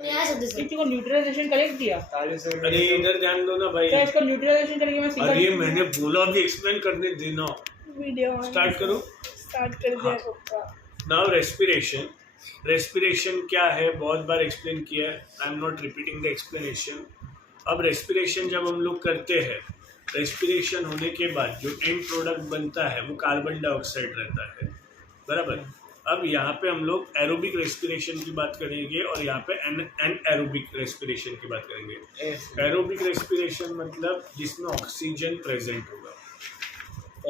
किसी को neutralisation correct दिया। अरे इधर ध्यान दो ना भाई। तो इसको न्यूट्रलाइजेशन करके मैं सिंगल। अरे मैंने बोला भी एक्सप्लेन करने देना। वीडियो स्टार्ट करो। स्टार्ट कर दिया कुत्ता। Now respiration. रेस्पिरेशन क्या है बहुत बार एक्सप्लेन किया है। I am not repeating the explanation. अब रेस्पिरेशन जब हम लोग करते हैं, रेस्पिरेशन होने के बाद जो एंड प्रोडक्ट बनता है वो कार्बन डाइऑक्साइड रहता है, बराबर। अब यहाँ पे हम लोग एरोबिक रेस्पिरेशन की बात करेंगे और यहाँ पे एनएरोबिक रेस्पिरेशन की बात करेंगे। एरोबिक रेस्पिरेशन मतलब जिसमें ऑक्सीजन प्रेजेंट होगा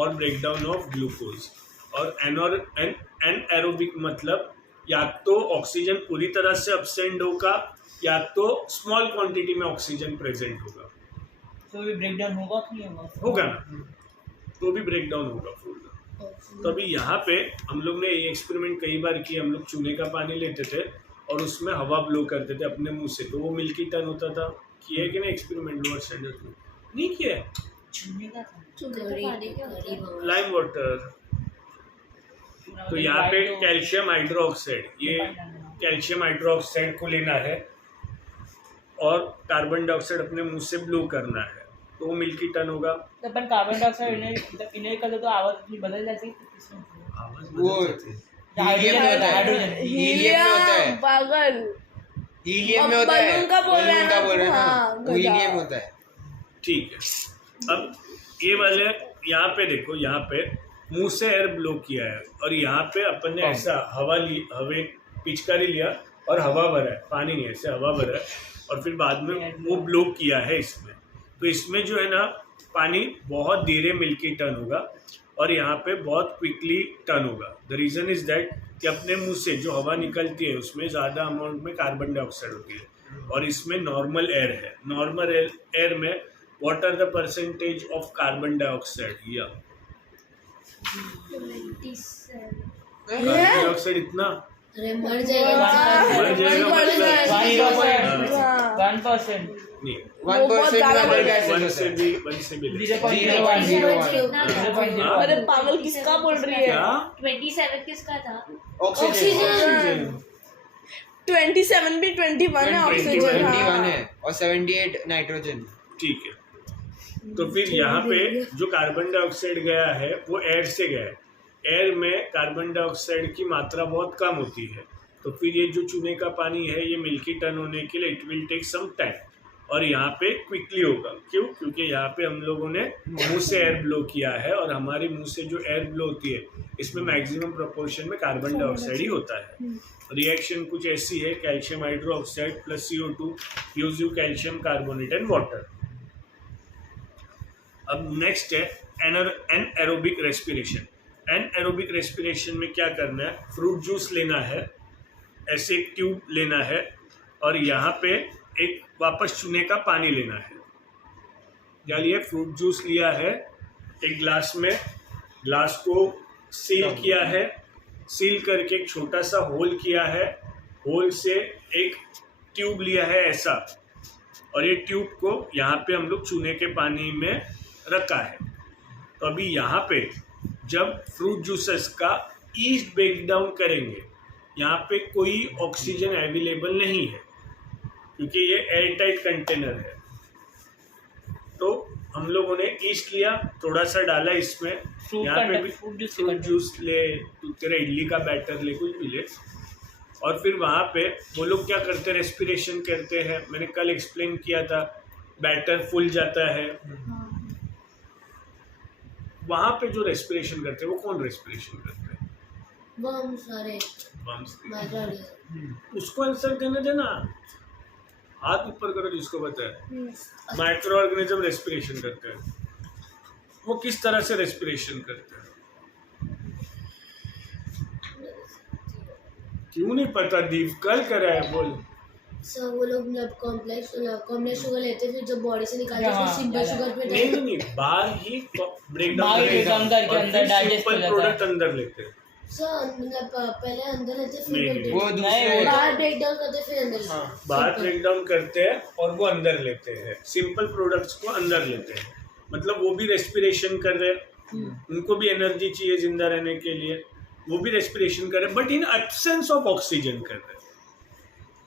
और ब्रेकडाउन ऑफ ग्लूकोज। और एनएरोबिक मतलब या तो ऑक्सीजन पूरी तरह से अब्सेंट होगा या तो स्मॉल क्वांटिटी में ऑक्सीजन प्रेजेंट होगा। तो भी ब्रेकडाउन होगा कि नहीं होगा? होगा ना, तो भी ब्रेकडाउन होगा फूड। तो अभी यहाँ पे हम लोग ने ये एक्सपेरिमेंट कई बार किया। हम लोग चूने का पानी लेते थे और उसमें हवा ब्लो करते थे अपने मुंह से, तो वो मिल्की टर्न होता था। किया है कि नहीं एक्सपेरिमेंट लोअर स्टैंडर्ड में? नहीं किया है। चूने का था। Lime water. तो यहाँ पे कैल्शियम हाइड्रोक्साइड, ये कैल्शियम हाइड्रोक्साइड को लेना है और कार्बन डाइऑक्साइड अपने मुंह से ब्लो करना है, तो वो मिल्की टर्न होगा। तो अपन कार्बन डाइऑक्साइड इनहेल करते तो आवाज अपनी बदल जाती है। वो हीलियम में होता है। हीलियम में होता है। पागल। हीलियम में होता है। बलून का बोल रहा है ना? बोल रहे हैं ना, हाँ, वो हीलियम होता है। ठीक है। अब ये वाले यहाँ पे देखो, यहाँ पे मुंह से एयर ब्लो किया है और यहाँ पे अपन ने ऐसा हवे पिचकारी लिया और हवा भरा है, पानी नहीं, ऐसे हवा भरा है और फिर बाद में वो ब्लो किया है इसमें। तो इसमें जो है ना पानी बहुत धीरे मिल्की टर्न होगा और यहाँ पे बहुत क्विकली टर्न होगा। द रीज़न इज दैट कि अपने मुंह से जो हवा निकलती है उसमें ज़्यादा अमाउंट में कार्बन डाइऑक्साइड होती है और इसमें नॉर्मल एयर है। नॉर्मल एयर में what are the percentage of carbon dioxide? या कार्बन डाइऑक्साइड इतना मर जाएगा। 1% नहीं, 1% से भी 0.01 अरे पागल, किसका बोल रही है? क्या 27 किसका था? ऑक्सीजन 27 भी 21 है ऑक्सीजन। 21 है और 78 नाइट्रोजन। ठीक है। तो फिर यहाँ पे जो कार्बन डाइऑक्साइड गया है वो एयर से गया है। एयर में कार्बन डाइऑक्साइड की मात्रा बहुत कम होती है, तो फिर ये जो चूने का पानी है ये मिल्की टर्न होने के लिए it will take some time और यहाँ पे क्विकली होगा। क्यों? क्योंकि यहाँ पे हम लोगों ने मुंह से एयर ब्लो किया है और हमारे मुंह से जो एयर ब्लो होती है इसमें मैक्सिमम प्रोपोर्शन में कार्बन डाइऑक्साइड ही होता है। रिएक्शन कुछ ऐसी है, calcium hydroxide plus CO2 gives you calcium carbonate and water. अब नेक्स्ट है एनएरोबिक रेस्पिरेशन। एनएरोबिक रेस्पिरेशन में क्या करना है? फ्रूट जूस लेना है, ऐसे एक ट्यूब लेना है और यहाँ पे एक वापस चूने का पानी लेना है। क्या लिया? फ्रूट जूस लिया है एक ग्लास में, ग्लास को सील किया है, सील करके एक छोटा सा होल किया है, होल से एक ट्यूब लिया है ऐसा और ये ट्यूब को यहाँ पे हम लोग चूने के पानी में रखा है। तो अभी यहाँ पे जब फ्रूट जूसेस का ईस्ट ब्रेक डाउन करेंगे, यहाँ पे कोई ऑक्सीजन अवेलेबल नहीं है क्योंकि ये एयर टाइट कंटेनर है। तो हम लोगों ने ईस्ट लिया, थोड़ा सा डाला इसमें, यहाँ पे भी फ्रूट जूस ले, तेरा इडली का बैटर ले, कुछ भी ले, और फिर वहाँ पे वो लोग क्या करते हैं? रेस्पिरेशन करते हैं। मैंने कल एक्सप्लेन किया था, बैटर फूल जाता है। वहाँ पे जो रेस्पिरेशन करते हैं वो कौन रेस्पिरेशन करते हैं? बम सारे उसको आंसर देने देना, हाथ ऊपर करो जिसको पता है। माइक्रो ऑर्गेनिज्म रेस्पिरेशन करते हैं। वो किस तरह से रेस्पिरेशन करते हैं? क्यों नहीं पता? दीप कल करा है, बोल। सर वो लोग कॉम्प्लेक्स शुगर लेते हैं, फिर जब बॉडी से निकालते हैं फिर सिंपल शुगर पे नहीं, बाहर ही ब्रेक डाउन करके अंदर डाइजेस्ट हो जाता है। प्रोडक्ट अंदर लेते हैं सर, मतलब पहले अंदर लेते फिर नहीं, वो दूसरे बाहर ब्रेक डाउन करते फिर अंदर। हाँ, बाहर ब्रेक डाउन करते हैं और वो अंदर लेते हैं। सिंपल प्रोडक्ट्स को अंदर लेते हैं, मतलब वो भी रेस्पिरेशन कर रहे हैं, उनको भी एनर्जी चाहिए जिंदा रहने के लिए, वो भी रेस्पिरेशन कर रहे हैं but in absence of oxygen कर रहे हैं।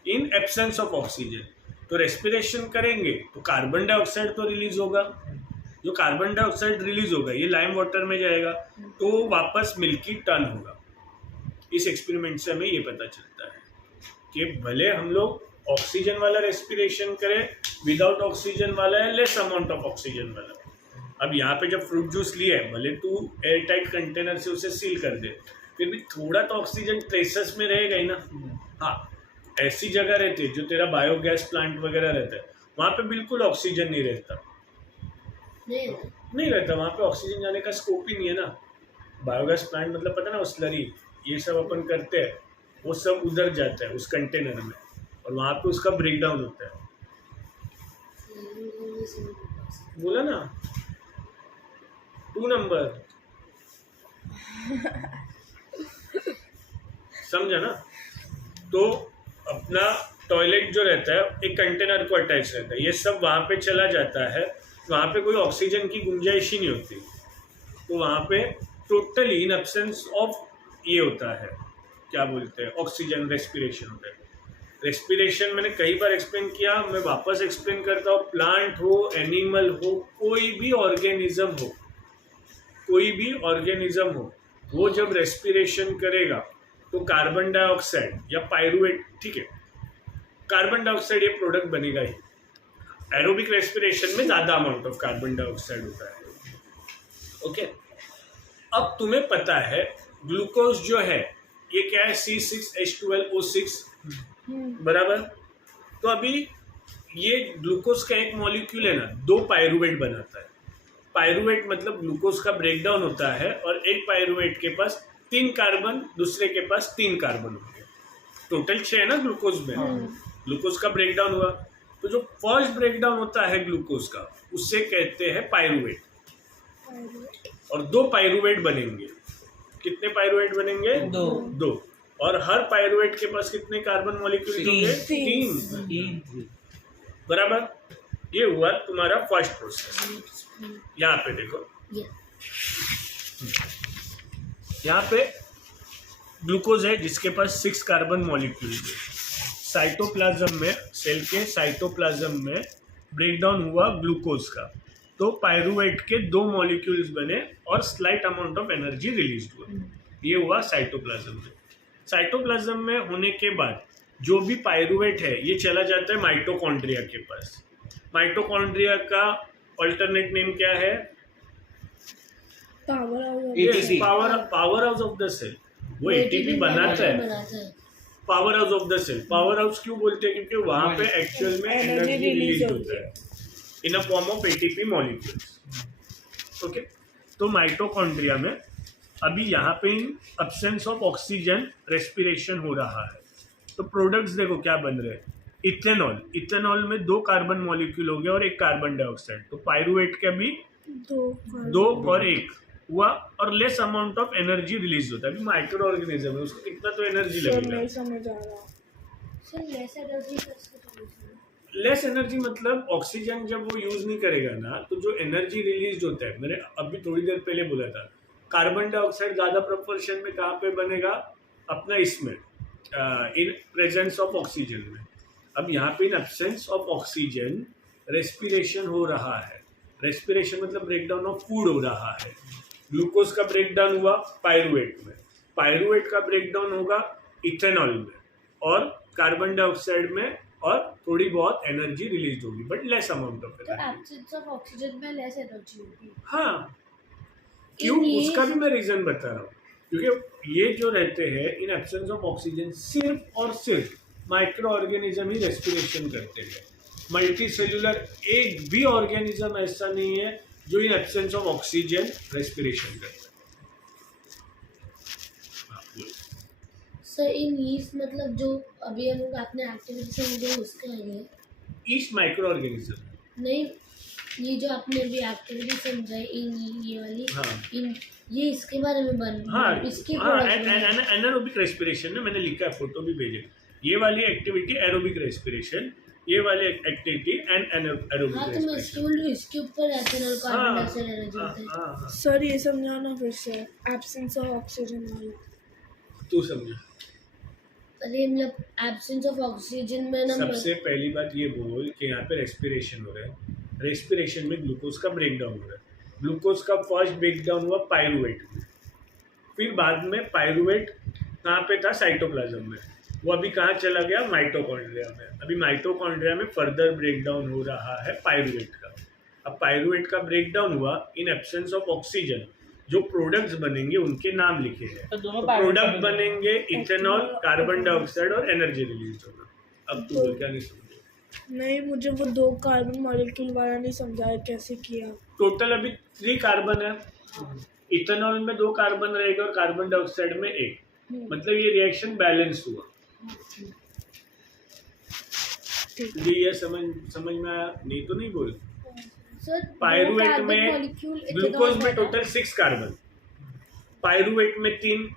इन एब्सेंस ऑफ ऑक्सीजन। तो रेस्पिरेशन करेंगे तो कार्बन डाइऑक्साइड तो रिलीज होगा, जो कार्बन डाइऑक्साइड रिलीज होगा ये लाइम वाटर में जाएगा तो वापस मिल्की टर्न होगा। इस एक्सपेरिमेंट से हमें ये पता चलता है कि भले हम लोग ऑक्सीजन वाला रेस्पिरेशन करें, विदाउट ऑक्सीजन वाला है, लेस अमाउंट ऑफ ऑक्सीजन वाला। अब यहाँ पे जब फ्रूट जूस लिया है, भले तू एयर टाइट कंटेनर से उसे सील कर दे, फिर भी थोड़ा तो ऑक्सीजन ट्रेसेस में रहेगा ही ना। हाँ, ऐसी जगह रहती है जो तेरा बायोगैस प्लांट वगैरह रहता है, वहाँ पे बिल्कुल ऑक्सीजन नहीं रहता, नहीं रहता वहाँ पे ऑक्सीजन जाने का स्कोप ही नहीं है ना। बायोगैस प्लांट मतलब पता ना, स्लरी ये सब अपन करते हैं, वो सब उधर जाता है उस कंटेनर में और वहाँ पे उसका ब्रेक डाउन होता है। बोला ना 2 नंबर समझा ना। तो अपना टॉयलेट जो रहता है एक कंटेनर को अटैच रहता है, ये सब वहाँ पे चला जाता है, वहाँ पे कोई ऑक्सीजन की गुंजाइश ही नहीं होती। तो वहाँ पे टोटली इन एब्सेंस ऑफ ये होता है, क्या बोलते हैं, ऑक्सीजन रेस्पिरेशन होता है। रेस्पिरेशन मैंने कई बार एक्सप्लेन किया, मैं वापस एक्सप्लेन करता हूँ। प्लांट हो, एनिमल हो, कोई भी ऑर्गेनिज्म हो, कोई भी ऑर्गेनिज्म हो, वो जब रेस्पिरेशन करेगा तो कार्बन डाइऑक्साइड या पायरुवेट, ठीक है, कार्बन डाइऑक्साइड ये प्रोडक्ट बनेगा ही। एरोबिक रेस्पिरेशन में ज़्यादा अमाउंट ऑफ कार्बन डाइऑक्साइड होता है। ओके, अब तुम्हें पता है ग्लूकोज जो है ये क्या है, C6H12O6 बराबर। तो अभी ये ग्लूकोज का एक मॉलिक्यूल है ना, 2 पायरुवेट बनाता है। पायरुवेट मतलब ग्लूकोज का ब्रेकडाउन होता है और एक पायरुवेट के पास 3 कार्बन, दूसरे के पास 3 कार्बन होंगे, टोटल 6 है ना ग्लूकोज में। ग्लूकोज का ब्रेकडाउन हुआ तो जो फर्स्ट ब्रेकडाउन होता है ग्लूकोज का उससे कहते हैं पायरुवेट, और 2 पायरुवेट बनेंगे। कितने पायरुवेट बनेंगे? 2। और हर पायरुवेट के पास कितने कार्बन मॉलिक्यूल होंगे? 3 बराबर। ये हुआ तुम्हारा फर्स्ट प्रोसेस। यहाँ पे देखो, यहाँ पे ग्लूकोज है जिसके पास 6 कार्बन मॉलिक्यूल है। साइटोप्लाज्म में, सेल के साइटोप्लाज्म में ब्रेकडाउन हुआ ग्लूकोज का, तो पायरुवेट के 2 मॉलिक्यूल्स बने और slight amount of energy release हुआ। ये हुआ साइटोप्लाज्म में। साइटोप्लाज्म में होने के बाद जो भी पायरुवेट है ये चला जाता है माइटोकॉन्ड्रिया के पास। माइटोकॉन्ड्रिया का अल्टरनेट नेम क्या है? Power house of the cell. वो एटीपी बनाता है, power house of the cell. Power house क्यों बोलते हैं? क्योंकि वहाँ पे एक्चुअल में एनर्जी रिलीज होता है in a form of ATP molecules. Okay, तो माइटोकॉन्ड्रिया में अभी यहाँ पे in absence of oxygen respiration हो रहा है। तो प्रोडक्ट्स देखो क्या बन रहे हैं। इथेनॉल, इथेनॉल में 2 कार्बन मॉलिक्यूल हो गया और 1 कार्बन डाइऑक्साइड, तो पायरुवेट का भी 2 और 1 हुआ और less amount of energy release होता है। अभी माइक्रो ऑर्गेनिज्म है, उसको कितना तो एनर्जी लगेगा। लेस एनर्जी मतलब ऑक्सीजन जब वो यूज नहीं करेगा ना, तो जो एनर्जी रिलीज होता है, मैंने अभी थोड़ी देर पहले बोला था, कार्बन डाइऑक्साइड ज्यादा प्रोपोर्शन में कहाँ पे बनेगा? अपना इसमें इन प्रेजेंस ऑफ ऑक्सीजन में। अब यहाँ पे in absence of oxygen respiration हो रहा है। रेस्पिरेशन मतलब ब्रेकडाउन ऑफ फूड हो रहा है। ग्लूकोज का ब्रेकडाउन हुआ पायरुवेट में, पायरुवेट का ब्रेकडाउन होगा इथेनॉल में और कार्बन डाइऑक्साइड में, और थोड़ी बहुत एनर्जी रिलीज होगी but less amount of energy. Absence of oxygen में लेस एनर्जी होगी। हाँ, क्यों? उसका भी मैं रीजन बता रहा हूँ। क्योंकि ये जो रहते हैं इन एब्सेंस ऑफ ऑक्सीजन, सिर्फ और सिर्फ माइक्रो ऑर्गेनिज्म ही रेस्पिरेशन करते हैं। मल्टी सेल्यूलर एक भी ऑर्गेनिज्म ऐसा नहीं है जो इन एब्सेंस ऑफ ऑक्सीजन रेस्पिरेशन करता है। सर इन ईस्ट मतलब जो अभी हम आपने एक्टिविटी समझे उसके लिए ईस्ट माइक्रो ऑर्गेनिज्म नहीं, ये जो आपने अभी एक्टिविटी समझाई इन ये वाली, हाँ, इन ये इसके बारे में बन, हाँ, इसके एनारोबिक रेस्पिरेशन में मैंने लिखा है, फोटो भी भेजे। ये वाली एक्टिविटी एरोबिक रेस्पिरेशन, ये वाली एक्टिविटी एनारोबिक हाँ, तो मैं इसके ऊपर एथेनॉल कार्बन डाइऑक्साइड एनर्जी होता है। सर ये समझाना फिर से, एब्सेंस ऑफ ऑक्सीजन वाला। तू समझा? अरे मतलब एब्सेंस ऑफ ऑक्सीजन में ना सबसे पहली बात ये बोल कि यहाँ पे रेस्पिरेशन हो रहा है, रेस्पिरेशन में ग्लूकोज का ब्रेक डाउन हो रहा है। ग्लूकोज का फर्स्ट ब्रेक डाउन हुआ पायरुवेट में, फिर बाद में पायरुवेट कहाँ पे था, साइटोप्लाज्म में, वो अभी कहाँ चला गया, माइटोकॉन्ड्रिया में। अभी माइटोकॉन्ड्रिया में फर्दर ब्रेक डाउन हो रहा है पायरुवेट का। अब पायरुवेट का ब्रेक डाउन हुआ इन एब्सेंस ऑफ ऑक्सीजन, जो प्रोडक्ट्स बनेंगे उनके नाम लिखे हैं। तो दोनों प्रोडक्ट बनेंगे इथेनॉल, कार्बन डाइऑक्साइड और एनर्जी रिलीज होगा। अब तू बोल, क्या नहीं समझे? नहीं, मुझे वो 2 कार्बन मॉलिक्यूल वाला नहीं समझाया कैसे किया। टोटल अभी 3 कार्बन है, इथेनॉल में 2 कार्बन रहेगा और कार्बन डाइऑक्साइड में 1, मतलब ये रिएक्शन बैलेंस हुआ। तुझे ये समझ में आया? नहीं तो नहीं बोल। सर पायरुवेट में ग्लूकोज में टोटल 6 कार्बन, पायरुवेट में 3।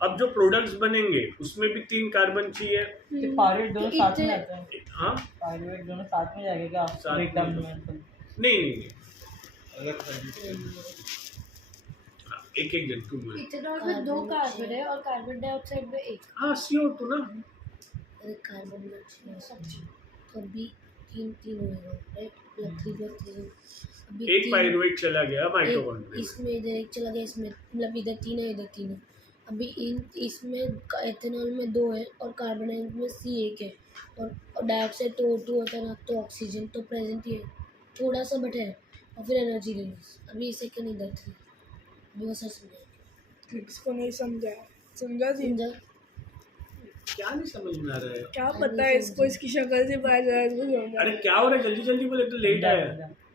अब जो प्रोडक्ट्स बनेंगे उसमें भी 3 कार्बन चाहिए। तो पायरुवेट दोनों साथ में आते हैं? हाँ, पायरुवेट दोनों साथ में जाएगा क्या साथ ब्रेक डाउन में। में? नहीं, अलग कंडीशन। हाँ, एक जन तू बोल। इथेनॉल में 2 कार्बन है और कार्बन डाइऑक्साइड में 1। हाँ, CO2 ना। अरे कार्बन मोनोऑक्साइड तो अभी 3 होगा, राइट? मतलब 3+3 अभी एक 3 पायरुवेट चला गया माइटोकॉन्ड्रिया। इसमें इधर एक चला गया, इसमें मतलब इधर 3 है, इधर 3 है। अभी इसमें एथेनॉल में 2 है और कार्बन में C1 है, और डाइऑक्साइड तो O2 होता है ना, तो ऑक्सीजन तो प्रेजेंट ही है, थोड़ा सा बट है। और फिर एनर्जी रिलीज अभी सेकंड इधर 3, अभी वो सर समझाएंगे। इसको नहीं समझा जी। समझा? क्या नहीं समझ में आ रहा है? क्या पता है इसको, इसकी शक्ल से पता चला इसको समझा। अरे क्या हो रहा है? जल्दी जल्दी बोले, तो लेट आया।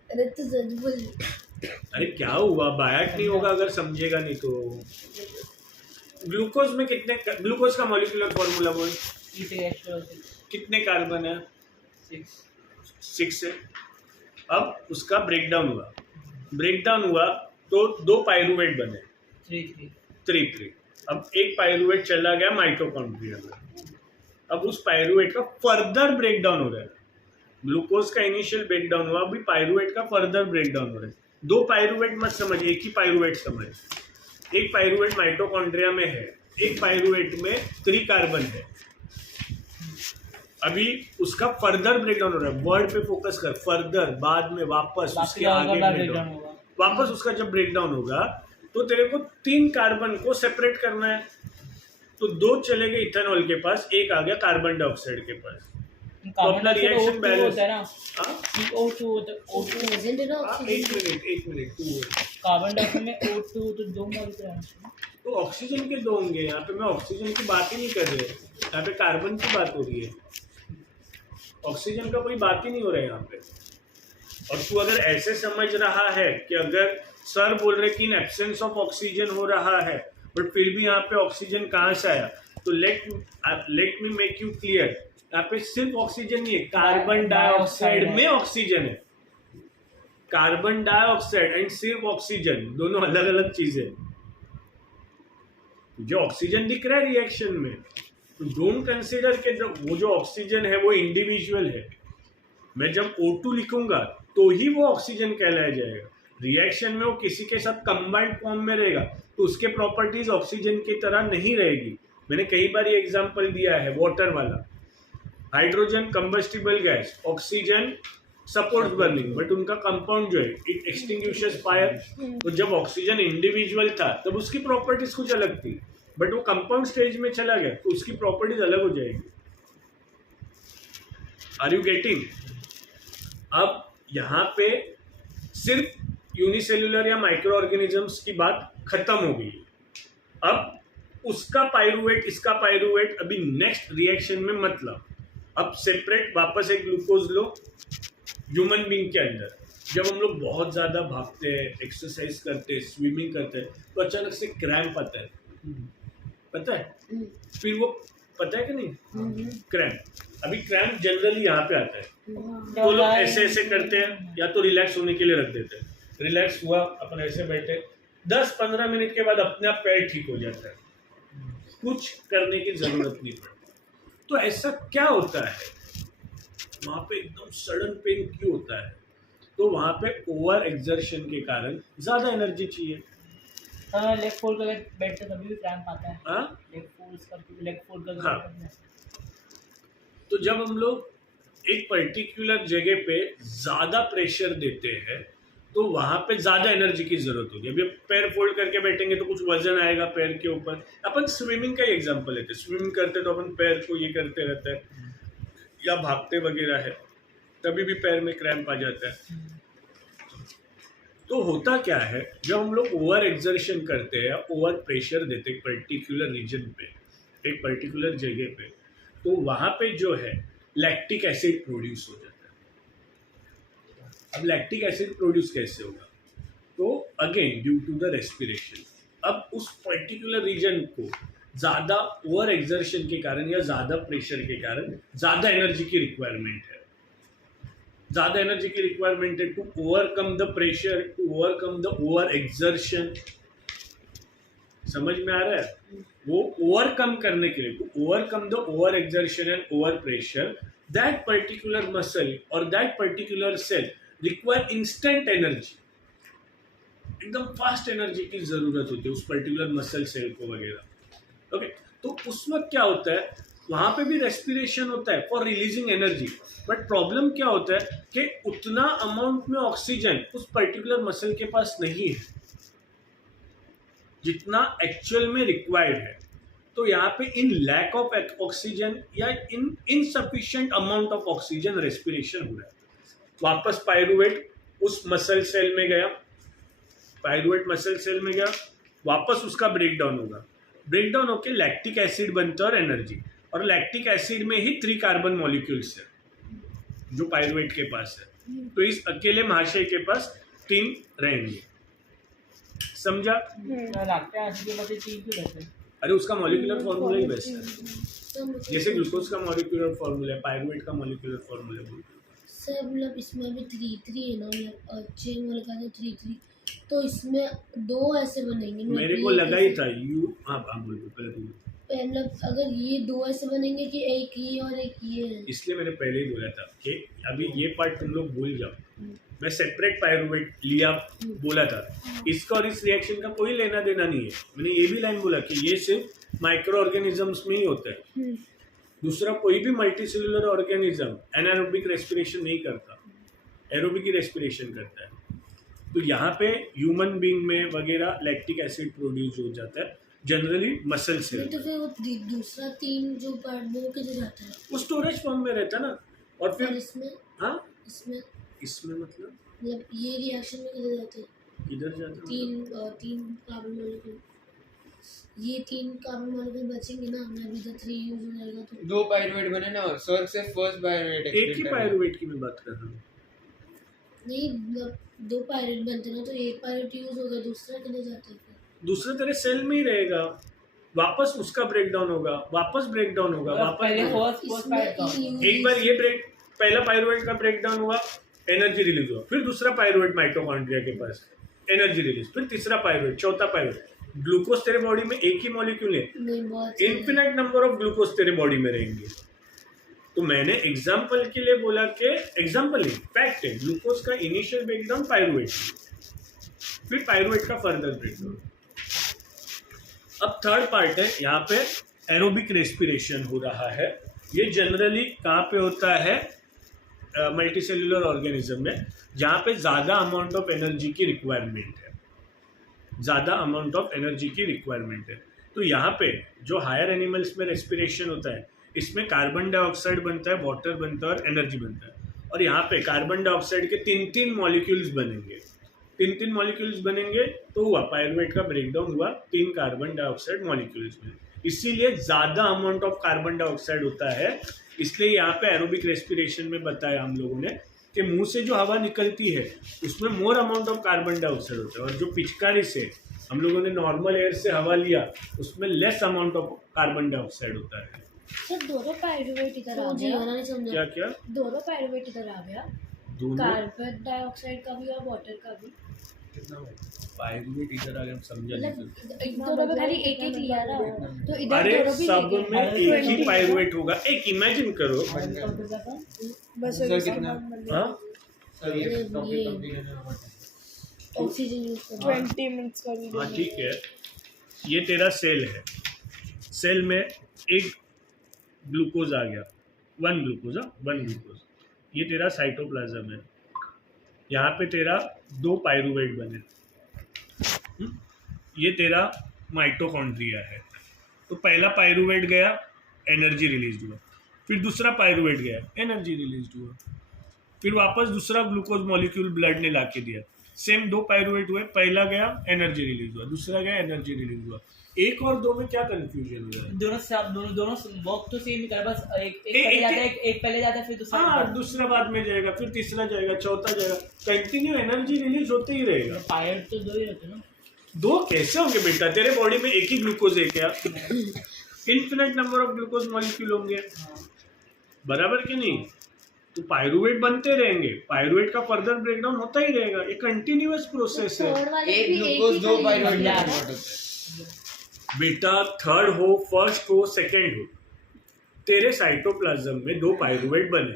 अरे तो सच बोल। अरे क्या हुआ? बायट नहीं होगा अगर समझेगा नहीं तो। ग्लूकोज में कितने, ग्लूकोज का मॉलिक्यूलर फॉर्मूला बोल। कितने कार्बन है? 6 है। अब उसका ब्रेकडाउन हुआ तो 2 पायरुवेट बने, 3। अब एक पायरुवेट चला गया माइटोकॉन्ड्रिया में। अब उस पायरुवेट का फर्दर ब्रेकडाउन हो रहा है। ग्लूकोज का इनिशियल ब्रेकडाउन हुआ, अभी पायरुवेट का फर्दर ब्रेकडाउन हो रहा है। 2 पायरुवेट मत समझ, एक ही पायरुवेट समझ। एक पायरुवेट माइटोकॉन्ड्रिया में है, एक पायरुवेट में 3 कार्बन है। अभी उसका फर्दर ब्रेकडाउन हो रहा है। वर्ड पे फोकस कर, फर्दर, बाद में, वापस, उसके आगे ब्रेकडाउन होगा। वापस उसका जब ब्रेकडाउन होगा तो तेरे को 3 कार्बन को सेपरेट करना है। तो 2 चले गए इथेनॉल के पास, 1 आ गया कार्बन डाइऑक्साइड के पास। तो अपना रिएक्शन बैलेंस है ना। CO2 प्रेजेंट है ना ऑक्सीजन। एक मिनट तू। कार्बन डाइऑक्साइड में O2 तो 2 मॉलिक्यूल है। तो ऑक्सीजन के 2 होंगे। यहाँ पे मैं ऑक्सीजन की बात ही नहीं कर रहे, यहाँ पे कार्बन की बात हो रही है। ऑक्सीजन का कोई बात ही नहीं हो रहा है यहाँ पे। और तू अगर ऐसे समझ रहा है कि अगर सर बोल रहे कि इन एब्सेंस ऑफ ऑक्सीजन हो रहा है, बट फिर भी यहाँ पे ऑक्सीजन कहाँ से आया, तो let me make you clear, यहाँ पे सिर्फ ऑक्सीजन नहीं है, कार्बन डाइऑक्साइड में ऑक्सीजन है। कार्बन डाइऑक्साइड एंड सिर्फ ऑक्सीजन दोनों अलग अलग चीजें। जो ऑक्सीजन दिख रहा है रिएक्शन में, तो डोंट कंसीडर के वो जो ऑक्सीजन है वो इंडिविजुअल है। मैं जब O2 लिखूंगा तो ही वो ऑक्सीजन कहलाया जाएगा। रिएक्शन में वो किसी के साथ कंबाइंड फॉर्म में रहेगा तो उसके प्रॉपर्टीज ऑक्सीजन की तरह नहीं रहेगी। मैंने कई बार ये एग्जांपल दिया है, वाटर वाला। Hydrogen combustible gas, oxygen supports burning, but उनका कंपाउंड जो है इट एक्सटिंग्विशेस फायर। तो जब ऑक्सीजन इंडिविजुअल था तब उसकी प्रॉपर्टीज कुछ अलग थी, बट वो कंपाउंड स्टेज में चला गया तो उसकी प्रॉपर्टीज अलग हो जाएगी। Are you getting? अब यहाँ पे सिर्फ यूनिसेल्युलर या माइक्रो ऑर्गेनिजम्स की बात खत्म हो गई। अब उसका पायरुवेट, इसका पायरुवेट अभी नेक्स्ट रिएक्शन में मतलब अब सेपरेट वापस एक ग्लूकोज लो। ह्यूमन बीइंग के अंदर जब हम लोग बहुत ज़्यादा भागते हैं, एक्सरसाइज करते हैं, स्विमिंग करते हैं, तो अचानक से क्रैम्प आता है, पता है? फिर वो पता है कि नहीं क्रैम्प? अभी क्रैम्प जनरली यहाँ पे आता है, तो लोग ऐसे ऐसे करते हैं या तो रिलैक्स होने के लिए रख देते हैं। रिलैक्स हुआ, अपन ऐसे बैठे, 10-15 मिनट के बाद अपने आप पैर ठीक हो जाता है, कुछ करने की जरूरत नहीं पड़ती। तो ऐसा क्या होता है वहाँ पे? एकदम सडन पेन क्यों होता है? तो वहाँ पे ओवर एक्सर्शन के कारण ज़्यादा एनर्जी चाहिए। हाँ, लेग फोल्ड करके बैठते तभी भी क्रैम्प आता है। हाँ, लेग फोल्ड करके हाँ। बैठते हैं। तो जब हम लोग एक पर्टिकुलर जगह पे ज्यादा प्रेशर देते हैं तो वहां पे ज्यादा एनर्जी की जरूरत होगी। अभी पैर फोल्ड करके बैठेंगे तो कुछ वजन आएगा पैर के ऊपर। अपन स्विमिंग का ही एग्जांपल लेते हैं, स्विमिंग करते तो अपन पैर को ये करते रहते हैं या भागते वगैरह है, तभी भी पैर में क्रैम्प आ जाता है। तो होता क्या है, जब हम लोग ओवर एक्सर्शन करते हैं, ओवर प्रेशर देते हैं एक पर्टिकुलर रीजन पे, एक पर्टिकुलर जगह पे, तो वहां पे जो है लैक्टिक एसिड प्रोड्यूस हो जाता है। अब लैक्टिक एसिड प्रोड्यूस कैसे होगा? तो again due to the respiration. अब उस पर्टिकुलर रीजन को ज़्यादा ओवर एक्सर्शन के कारण या ज़्यादा प्रेशर के कारण ज़्यादा एनर्जी की रिक्वायरमेंट है। ज़्यादा एनर्जी की रिक्वायरमेंट है to overcome the pressure, to overcome the over exertion. समझ में आ रहा है? वो ओवरकम करने के लिए, to overcome the over exertion and over pressure, that particular muscle और that particular cell require instant energy, एकदम फास्ट एनर्जी की जरूरत होती है उस पर्टिकुलर मसल सेल को वगैरह। ओके, तो उस वक्त क्या होता है, वहां पे भी रेस्पिरेशन होता है for releasing energy, but problem क्या होता है कि उतना अमाउंट में ऑक्सीजन उस पर्टिकुलर मसल के पास नहीं है जितना एक्चुअल में रिक्वायर्ड है। तो यहाँ पे इन लैक ऑफ ऑक्सीजन या in insufficient amount of oxygen respiration हो रहा है। वापस पायरुवेट उस मसल सेल में गया, पायरुवेट मसल सेल में गया, वापस उसका ब्रेक डाउन होगा, ब्रेक डाउन होकर लैक्टिक एसिड बनता है और एनर्जी, और लैक्टिक एसिड में ही 3 कार्बन मॉलिक्यूल्स है जो पायरुवेट के पास है। तो इस अकेले महाशय के पास 3 रहेंगे। समझा? लगता है एसिड के बचे 3 क्यों रहते हैं? अरे उसका मॉलिक्यूलर फॉर्मूला ही वैसा है, जैसे ग्लूकोज का मॉलिक्यूलर फॉर्मूला है, पायरुवेट का मॉलिक्यूलर फॉर्मूला है। सर मतलब इसमें भी 3 है ना, मतलब चेन वाले का 3, तो इसमें 2 ऐसे बनेंगे। मेरे को लगा ही था यू, हाँ बोल पहले तुम। मतलब अगर ये 2 ऐसे बनेंगे कि एक ये और एक ये है, इसलिए मैंने पहले ही बोला था कि अभी ये पार्ट तुम लोग भूल जाओ। मैं सेपरेट पायरुवेट लिया बोला था, इसका और इस रिएक्शन का कोई लेना देना नहीं है। मैंने ये भी लाइन बोला कि ये सिर्फ माइक्रो ऑर्गेनिजम्स में ही होता है, दूसरा कोई भी मल्टीसेलुलर ऑर्गेनिज्म एनारोबिक रेस्पिरेशन नहीं करता, एरोबिक ही रेस्पिरेशन करता है। तो यहाँ पे ह्यूमन बीइंग में वगैरह लैक्टिक एसिड प्रोड्यूस हो जाता है जनरली मसल से। तो फिर वो दूसरा 3 जो पार्ट वो किधर जाता है? वो स्टोरेज फॉर्म में रहता है ना। और फिर इसमें, हाँ इसमें मतलब ये रिएक्शन में किधर जाते हैं? किधर जाता है? 3 कार्बन मॉलिक्यूल, ये 3 कार्बन मॉलिक्यूल बचेंगे ना, मैं अभी तो 3 यूज हो जाएगा तो 2 पायरुवेट बने ना सर, से फर्स्ट पायरुवेट एक ही पायरुवेट की मैं बात कर रहा हूँ। नहीं, मतलब 2 पायरेट बनते ना, तो एक पायरेट यूज हो गया, दूसरा किधर जाता है? दूसरे तेरे सेल में ही रहेगा, वापस उसका ब्रेक डाउन होगा, वापस ब्रेक डाउन होगा, वापस पहले breakdown। फर्स्ट पार्ट था। एक बार ये ब्रेक, पहला पायरुवेट का ब्रेक डाउन हुआ, एनर्जी रिलीज हुआ, फिर दूसरा पायरुवेट माइटोकॉन्ड्रिया के पास, एनर्जी रिलीज, फिर तीसरा पायरुवेट, चौथा पायरुवेट। ग्लूकोज तेरे बॉडी में एक ही मॉलिक्यूल है, इन्फिनाइट नंबर ऑफ ग्लूकोज तेरे बॉडी में रहेंगे। तो मैंने एग्जाम्पल के लिए बोला कि एग्जाम्पल नहीं, फैक्ट है, ग्लूकोज का इनिशियल ब्रेकडाउन पायरुवेट, फिर पायरुवेट का फर्दर ब्रेकडाउन। अब थर्ड पार्ट है, यहाँ पे एरोबिक रेस्पिरेशन हो रहा है। ये जनरली कहाँ पे होता है? मल्टीसेलुलर ऑर्गेनिज्म में, जहाँ पे ज़्यादा अमाउंट ऑफ एनर्जी की रिक्वायरमेंट है, ज़्यादा अमाउंट ऑफ एनर्जी की रिक्वायरमेंट है। तो यहाँ पे जो हायर एनिमल्स में रेस्पिरेशन होता है, इसमें कार्बन डाइऑक्साइड बनता है, वाटर बनता है और एनर्जी बनता है। और यहाँ पे कार्बन डाइऑक्साइड के 3 मॉलिक्यूल्स बनेंगे, 3 मॉलिक्यूल्स बनेंगे, तो हुआ पायरुवेट का ब्रेकडाउन हुआ 3 कार्बन डाइऑक्साइड मॉलिक्यूल्स में। इसीलिए ज़्यादा अमाउंट ऑफ कार्बन डाइऑक्साइड होता है। इसलिए यहाँ पे एरोबिक रेस्पिरेशन में बताया हम लोगों ने कि मुंह से जो हवा निकलती है उसमें more amount of carbon dioxide होता है, और जो पिचकारी से हम लोगों ने नॉर्मल एयर से हवा लिया उसमें less amount of carbon dioxide होता है। सर दोनों पायरुवेट इधर आ जी गया, नहीं समझा क्या क्या? दोनों पायरुवेट इधर आ गया, दोनों कार्बन डाइऑक्साइड का भी और वाटर का भी। पायरुवेट इधर आ गया, समझा नहीं। मतलब दोनों में खाली एक एक लिया ना, तो इधर अरे दोनों भी सब लेंगे। में एक ही पायरुवेट होगा। एक इमेजिन करो, बस सर कितना? हाँ सर ये टॉपिक कंप्लीट है ना? ऑक्सीजन यूज कर 20 मिनट्स का वीडियो हाँ ठीक है, ये तेरा सेल है, सेल में एक ग्लूकोज आ गया, वन ग्लूकोज, ये तेरा साइटोप्लाज्म है, यहाँ पे तेरा 2 पायरूवेट बने, ये तेरा माइटोकॉन्ड्रिया है। तो पहला पायरूवेट गया, एनर्जी रिलीज हुआ, फिर दूसरा पायरूवेट गया, एनर्जी रिलीज हुआ, फिर वापस दूसरा ग्लूकोज मॉलिक्यूल ब्लड ने ला के दिया, सेम 2 पायरूवेट हुए, पहला गया एनर्जी रिलीज हुआ, दूसरा गया एनर्जी रिलीज हुआ। 1 और 2 में क्या कंफ्यूजन हुआ है? दोनों वर्क तो सेम ही कर, बस एक एक- पहले जाता है, एक- एक पहले जाता है, फिर दूसरा हाँ, दूसरा बाद में जाएगा, फिर तीसरा जाएगा, चौथा जाएगा, कंटिन्यू एनर्जी रिलीज होते ही रहेगा। पायलट तो 2 ही रहते ना। 2 कैसे होंगे बेटा? तेरे बॉडी में एक ही ग्लूकोज है क्या? Infinite number of glucose molecule होंगे, बराबर कि नहीं? तो पायरूवेट बनते रहेंगे, पायरूवेट का फर्दर ब्रेकडाउन होता ही रहेगा, एक कंटिन्यूअस प्रोसेस है एक ग्लूकोज 2 पायरूवेट में कन्वर्ट होता है। बेटा। थर्ड हो, फर्स्ट हो, सेकंड हो, तेरे साइटोप्लाज्म में 2 पायरूवेट बने,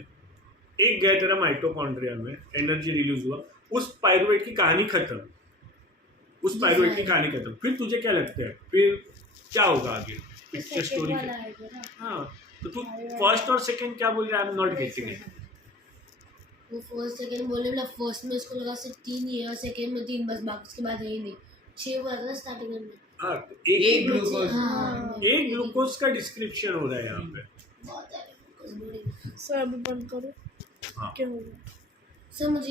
एक गया तेरा माइटोकॉन्ड्रिया में, एनर्जी रिलीज हुआ, उस पायरूवेट की कहानी खत्म, उस पायरूवेट की कहानी खत्म। फिर तुझे क्या लगता है फिर क्या होगा आगे? Picture story. हाँ, तो तू फर्स्ट और सेकंड क्या बोल रहा है? I am not getting it. वो फर्स्ट सेकंड बोले, मतलब फर्स्ट में इसको लगा सिर्फ 3 ही है और सेकंड में 3 बस, बाकी उसके बाद यही नहीं 6 हुआ था स्टार्टिंग में। हाँ, तो एक ग्लूकोज हाँ, एक ग्लूकोज का डिस्क्रिप्शन हो रहा है यहाँ पे। बहुत है ग्लूकोज बड़ी। सर अभी बंद करो। हाँ। क्या होगा? सर मुझे